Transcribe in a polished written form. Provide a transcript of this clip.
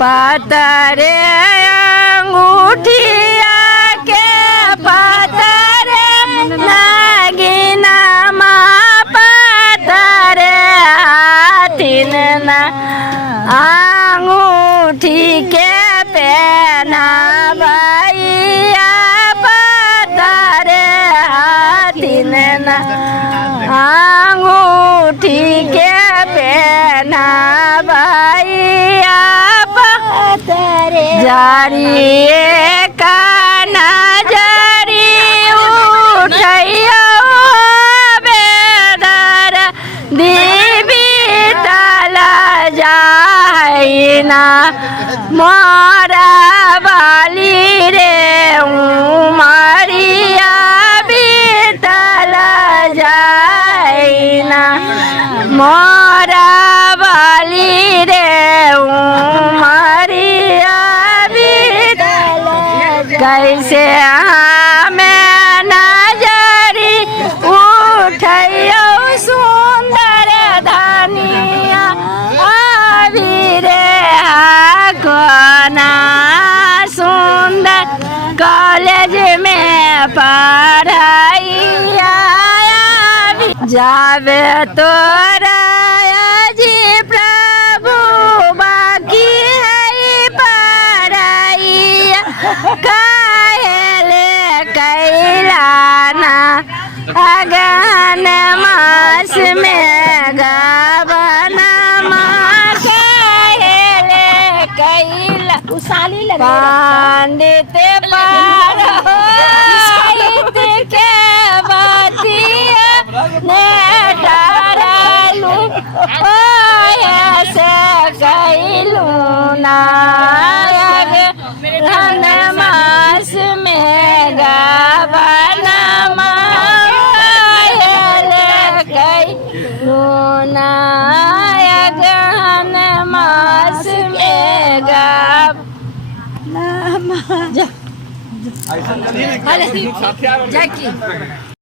पातरे अंगूठिया के पातरे नागिना माँ पातरे हाथिन ना अंगूठी के पहना भैया पातरे हाथिन ना अंगूठी के पहना भैया पातरे जारी काना जारी उठैया बेदर दीवी तला जाइना मोरा बाली रे उमरिया बीतल जाइना मोरा बाली रे उमरिया बीतल कैसे हमें नजरी उठैयो सुंदर धनिया अभी रे कोना सुंदर कॉलेज में पढ़ाइया जावे तोरा जी प्रभु बाकी है पढ़ाइया काहेले कैलाना अगहन मास में गावना माँ काहेले कैला पंडित पार होइत के बतिया ने डरलू से कैलू ना धन मास में गावना कैलू ना गहन मास में गाव जा